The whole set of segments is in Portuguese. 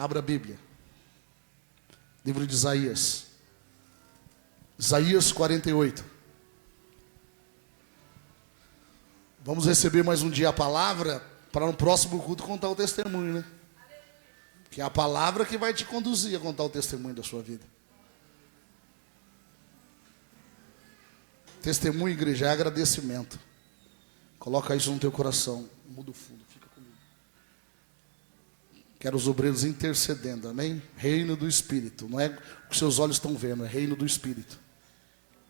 Abra a Bíblia. Livro de Isaías. Isaías 48. Vamos receber mais um dia a palavra para no próximo culto contar o testemunho, né? Que é a palavra que vai te conduzir a contar o testemunho da sua vida. Testemunho, igreja, é agradecimento. Coloca isso no teu coração. Muda o fundo, fica comigo. Quero os obreiros intercedendo, amém? Reino do Espírito. Não é o que seus olhos estão vendo, é reino do Espírito.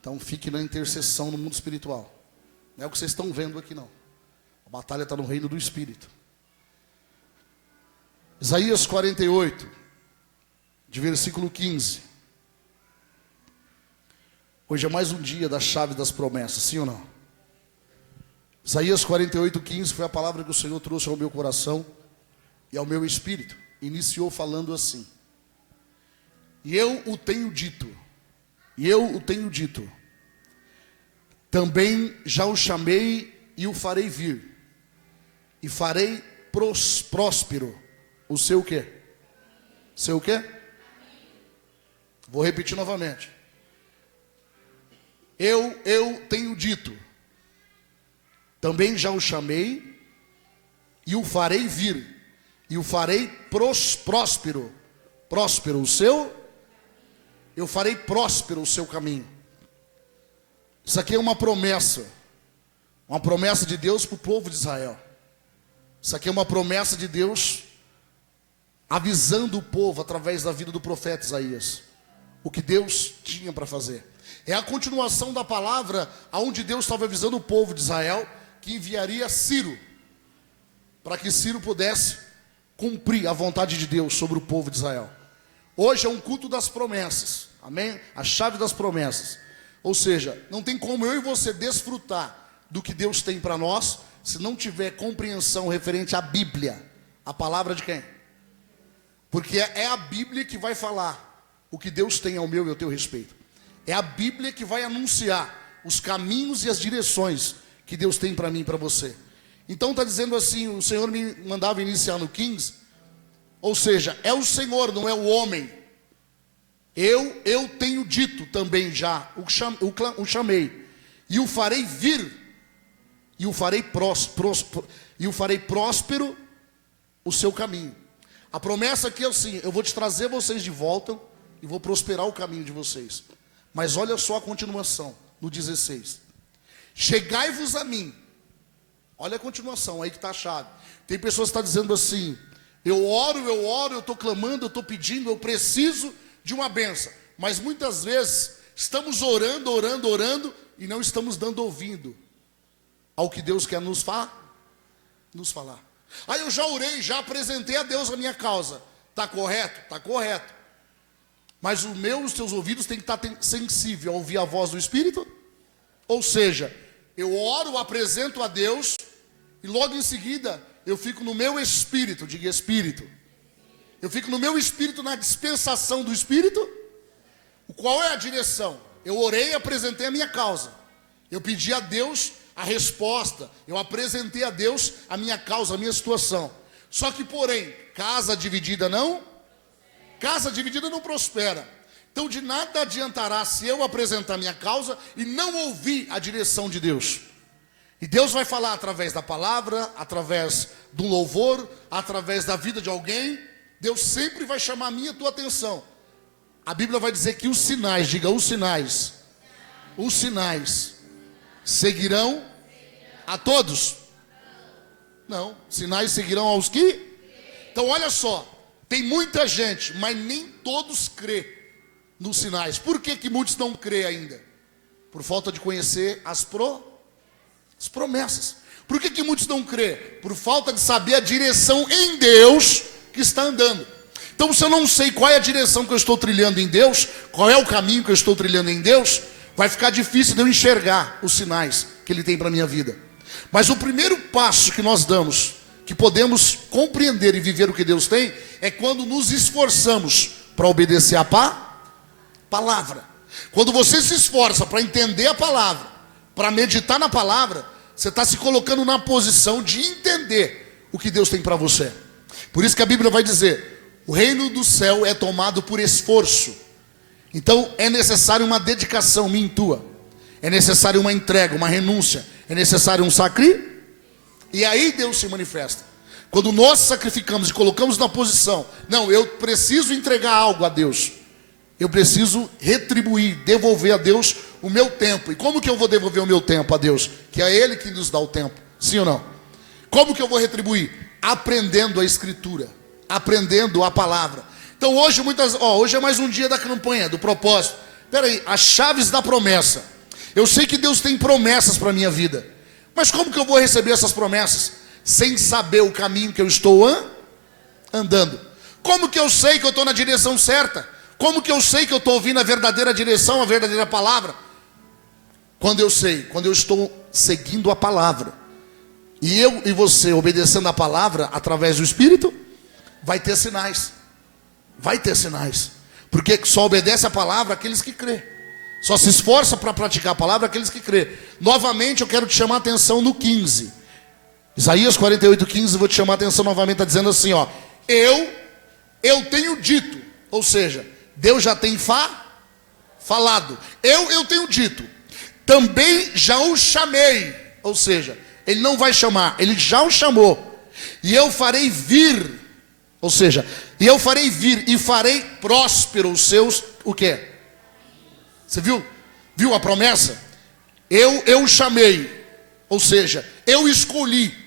Então fique na intercessão no mundo espiritual. Não é o que vocês estão vendo aqui, não. A batalha está no reino do Espírito. Isaías 48, de versículo 15. Hoje é mais um dia da chave das promessas, sim ou não? Isaías 48, 15 foi a palavra que o Senhor trouxe ao meu coração e ao meu espírito. Iniciou falando assim: e eu o tenho dito, também já o chamei e o farei vir, e farei próspero o seu quê? Seu quê? Vou repetir novamente. Eu tenho dito, também já o chamei e o farei vir, e o farei próspero o seu, eu farei próspero o seu caminho. Isso aqui é uma promessa de Deus para o povo de Israel. Isso aqui é uma promessa de Deus avisando o povo através da vida do profeta Isaías o que Deus tinha para fazer. É a continuação da palavra aonde Deus estava avisando o povo de Israel que enviaria Ciro, para que Ciro pudesse cumprir a vontade de Deus sobre o povo de Israel. Hoje é um culto das promessas, amém? A chave das promessas. Ou seja, não tem como eu e você desfrutar do que Deus tem para nós se não tiver compreensão referente à Bíblia. A palavra de quem? Porque é a Bíblia que vai falar o que Deus tem ao meu e ao teu respeito. É a Bíblia que vai anunciar os caminhos e as direções que Deus tem para mim e para você. Então está dizendo assim, o Senhor me mandava iniciar no 15, ou seja, é o Senhor, não é o homem. Eu tenho dito também já, o chamei, e o farei vir, e o farei próspero o seu caminho. A promessa aqui é assim: eu vou te trazer vocês de volta e vou prosperar o caminho de vocês. Mas olha só a continuação, no 16. Chegai-vos a mim. Olha a continuação, aí que está a chave. Tem pessoas que estão dizendo assim: eu oro, eu estou clamando, eu estou pedindo, eu preciso de uma bênção. Mas muitas vezes estamos orando e não estamos dando ouvido ao que Deus quer nos falar. Aí eu já orei, já apresentei a Deus a minha causa. Está correto? Está correto. Mas os teus ouvidos têm que estar sensíveis a ouvir a voz do Espírito. Ou seja, eu oro, apresento a Deus, e logo em seguida eu fico no meu espírito, diga espírito. Eu fico no meu espírito, na dispensação do Espírito. Qual é a direção? Eu orei e apresentei a minha causa. Eu pedi a Deus a resposta. Eu apresentei a Deus a minha causa, a minha situação. Só que, porém, casa dividida não prospera. Então de nada adiantará se eu apresentar minha causa e não ouvir a direção de Deus. E Deus vai falar através da palavra, através do louvor, através da vida de alguém. Deus sempre vai chamar a minha e a tua atenção. A Bíblia vai dizer que os sinais, diga os sinais seguirão a todos. Não, sinais seguirão aos que? Então olha só, tem muita gente, mas nem todos crê nos sinais. Por que muitos não crê ainda? Por falta de conhecer as promessas. Por que muitos não crê? Por falta de saber a direção em Deus que está andando. Então se eu não sei qual é a direção que eu estou trilhando em Deus, qual é o caminho que eu estou trilhando em Deus, vai ficar difícil de eu enxergar os sinais que Ele tem para a minha vida. Mas o primeiro passo que nós damos, que podemos compreender e viver o que Deus tem, é quando nos esforçamos para obedecer a palavra. Quando você se esforça para entender a palavra, para meditar na palavra, você está se colocando na posição de entender o que Deus tem para você. Por isso que a Bíblia vai dizer: O reino do céu é tomado por esforço. Então é necessário uma dedicação minha e tua. É necessário uma entrega, uma renúncia. É necessário um sacrifício. E aí Deus se manifesta. Quando nós sacrificamos e colocamos na posição, não, eu preciso entregar algo a Deus. Eu preciso retribuir, devolver a Deus o meu tempo. E como que eu vou devolver o meu tempo a Deus? Que é Ele que nos dá o tempo. Sim ou não? Como que eu vou retribuir? Aprendendo a Escritura. Aprendendo a palavra. Então hoje hoje é mais um dia da campanha, do propósito. Peraí, as chaves da promessa. Eu sei que Deus tem promessas para a minha vida. Mas como que eu vou receber essas promessas? Sem saber o caminho que eu estou andando. Como que eu sei que eu estou na direção certa? Como que eu sei que eu estou ouvindo a verdadeira direção, a verdadeira palavra? Quando eu sei, quando eu estou seguindo a palavra. E eu e você obedecendo a palavra através do Espírito, vai ter sinais. Vai ter sinais. Porque só obedece a palavra aqueles que crê. Só se esforça para praticar a palavra aqueles que crê. Novamente eu quero te chamar a atenção no 15. Isaías 48:15, vou te chamar a atenção novamente, está dizendo assim, ó. Eu tenho dito, ou seja, Deus já tem falado. Eu tenho dito. Também já o chamei, ou seja, Ele não vai chamar, Ele já o chamou. E eu farei vir, ou seja, e eu farei vir e farei próspero os seus, o quê? Você viu? Viu a promessa? Eu chamei, ou seja, eu escolhi.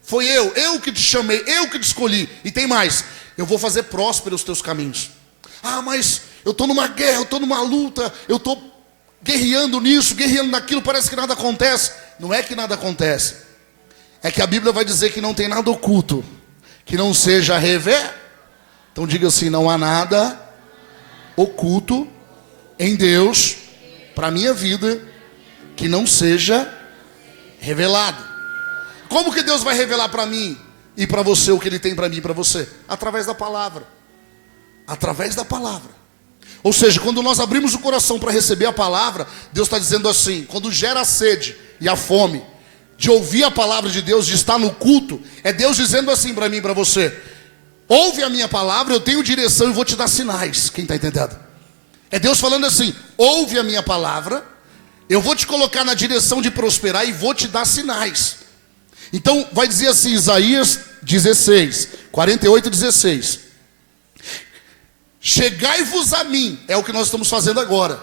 Foi eu que te chamei, eu que te escolhi. E tem mais, eu vou fazer próspero os teus caminhos. Ah, mas eu estou numa guerra, eu estou numa luta, eu estou guerreando nisso, guerreando naquilo, parece que nada acontece. Não é que nada acontece. É que a Bíblia vai dizer que não tem nada oculto que não seja revelado. Então diga assim, não há nada oculto em Deus para a minha vida que não seja revelado. Como que Deus vai revelar para mim e para você o que Ele tem para mim e para você? Através da palavra. Através da palavra. Ou seja, quando nós abrimos o coração para receber a palavra, Deus está dizendo assim, quando gera a sede e a fome de ouvir a palavra de Deus, de estar no culto, é Deus dizendo assim para mim e para você, ouve a minha palavra, eu tenho direção e vou te dar sinais. Quem está entendendo? É Deus falando assim, ouve a minha palavra, eu vou te colocar na direção de prosperar e vou te dar sinais. Então vai dizer assim, Isaías 16, 48:16. Chegai-vos a mim, é o que nós estamos fazendo agora.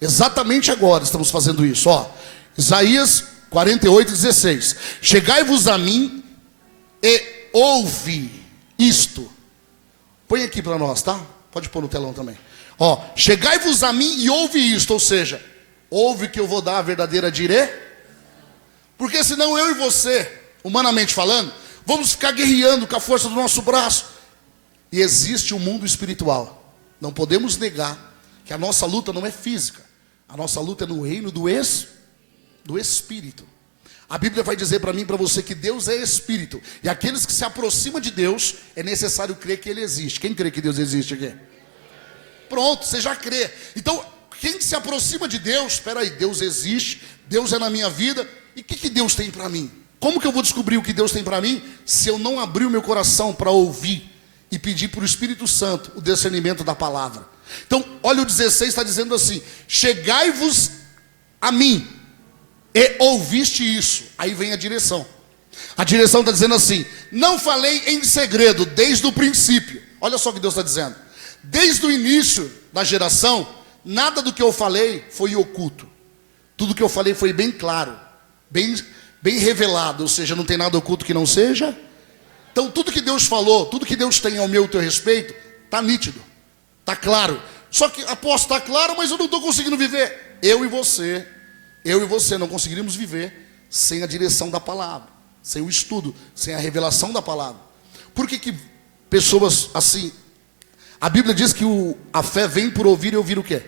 Exatamente agora estamos fazendo isso, ó. Isaías 48:16. Chegai-vos a mim e ouve isto. Põe aqui para nós, tá? Pode pôr no telão também. Ó, chegai-vos a mim e ouve isto, ou seja, ouve que eu vou dar a verdadeira direção. Porque senão eu e você, humanamente falando, vamos ficar guerreando com a força do nosso braço. E existe um mundo espiritual. Não podemos negar que a nossa luta não é física. A nossa luta é no reino do Espírito. A Bíblia vai dizer para mim e para você que Deus é Espírito. E aqueles que se aproximam de Deus, é necessário crer que Ele existe. Quem crê que Deus existe aqui? Pronto, você já crê. Então, quem se aproxima de Deus, espera aí, Deus existe, Deus é na minha vida. E o que Deus tem para mim? Como que eu vou descobrir o que Deus tem para mim se eu não abrir o meu coração para ouvir e pedir para o Espírito Santo o discernimento da palavra? Então, olha o 16, está dizendo assim, chegai-vos a mim e ouviste isso. Aí vem a direção. A direção está dizendo assim, não falei em segredo desde o princípio. Olha só o que Deus está dizendo. Desde o início da geração, nada do que eu falei foi oculto. Tudo que eu falei foi bem claro, bem revelado, ou seja, não tem nada oculto que não seja. Então tudo que Deus falou, tudo que Deus tem ao meu e teu respeito, está nítido, está claro. Só que, apóstolo, está claro, mas eu não estou conseguindo viver. Eu e você não conseguiríamos viver sem a direção da palavra, sem o estudo, sem a revelação da palavra. Por que pessoas assim, a Bíblia diz que a fé vem por ouvir e ouvir o quê?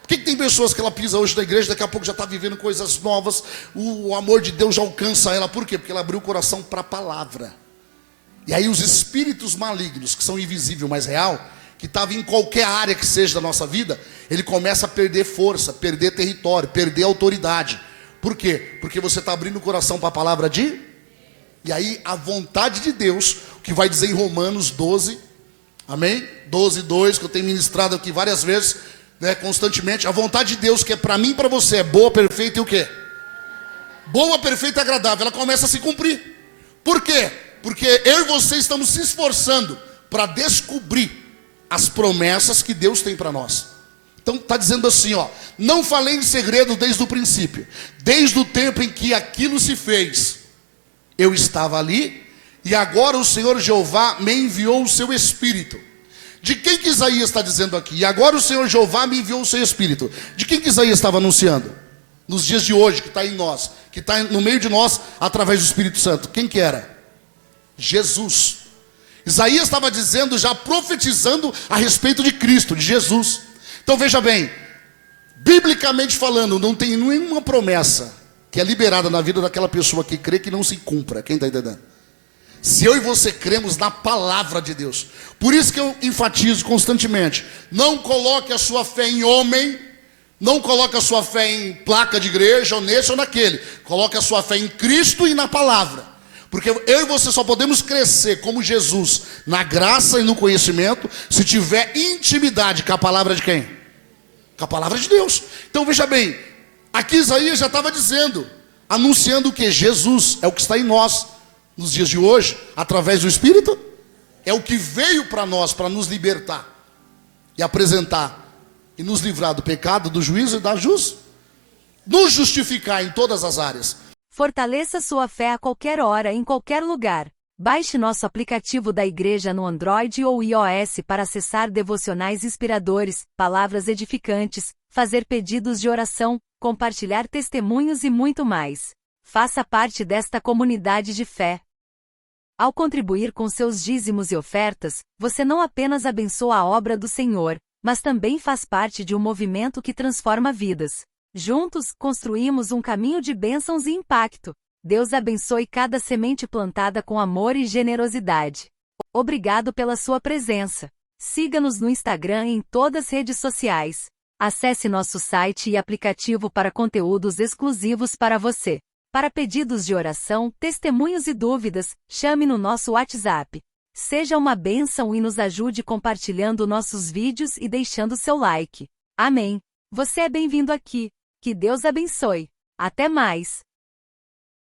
Por que tem pessoas que ela pisa hoje na igreja, daqui a pouco já está vivendo coisas novas, o amor de Deus já alcança ela? Por quê? Porque ela abriu o coração para a palavra. E aí os espíritos malignos, que são invisível, mas real, que estavam em qualquer área que seja da nossa vida, ele começa a perder força, perder território, perder autoridade. Por quê? Porque você está abrindo o coração para a palavra de... E aí a vontade de Deus, que vai dizer em Romanos 12, Amém? 12:2, que eu tenho ministrado aqui várias vezes, né, constantemente. A vontade de Deus, que é para mim e para você, é boa, perfeita e o quê? Boa, perfeita e agradável. Ela começa a se cumprir. Por quê? Porque eu e você estamos se esforçando para descobrir as promessas que Deus tem para nós. Então está dizendo assim, ó: não falei em segredo desde o princípio, desde o tempo em que aquilo se fez, eu estava ali, e agora o Senhor Jeová me enviou o seu Espírito. De quem que Isaías está dizendo aqui? E agora o Senhor Jeová me enviou o seu Espírito. De quem que Isaías estava anunciando? Nos dias de hoje, que está em nós, que está no meio de nós, através do Espírito Santo. Quem que era? Jesus. Isaías estava dizendo, já profetizando a respeito de Cristo, de Jesus. Então veja bem, biblicamente falando, não tem nenhuma promessa que é liberada na vida daquela pessoa que crê que não se cumpra. Quem está entendendo? Se eu e você cremos na palavra de Deus. Por isso que eu enfatizo constantemente: não coloque a sua fé em homem, não coloque a sua fé em placa de igreja, ou nesse ou naquele. Coloque a sua fé em Cristo e na palavra. Porque eu e você só podemos crescer como Jesus, na graça e no conhecimento, se tiver intimidade com a palavra de quem? Com a palavra de Deus. Então veja bem, aqui Isaías já estava dizendo, anunciando o que? Jesus é o que está em nós, nos dias de hoje, através do Espírito. É o que veio para nós, para nos libertar, e apresentar, e nos livrar do pecado, do juízo e da justiça, nos justificar em todas as áreas. Fortaleça sua fé a qualquer hora, em qualquer lugar. Baixe nosso aplicativo da igreja no Android ou iOS para acessar devocionais inspiradores, palavras edificantes, fazer pedidos de oração, compartilhar testemunhos e muito mais. Faça parte desta comunidade de fé. Ao contribuir com seus dízimos e ofertas, você não apenas abençoa a obra do Senhor, mas também faz parte de um movimento que transforma vidas. Juntos, construímos um caminho de bênçãos e impacto. Deus abençoe cada semente plantada com amor e generosidade. Obrigado pela sua presença. Siga-nos no Instagram e em todas as redes sociais. Acesse nosso site e aplicativo para conteúdos exclusivos para você. Para pedidos de oração, testemunhos e dúvidas, chame no nosso WhatsApp. Seja uma bênção e nos ajude compartilhando nossos vídeos e deixando seu like. Amém. Você é bem-vindo aqui. Que Deus abençoe. Até mais.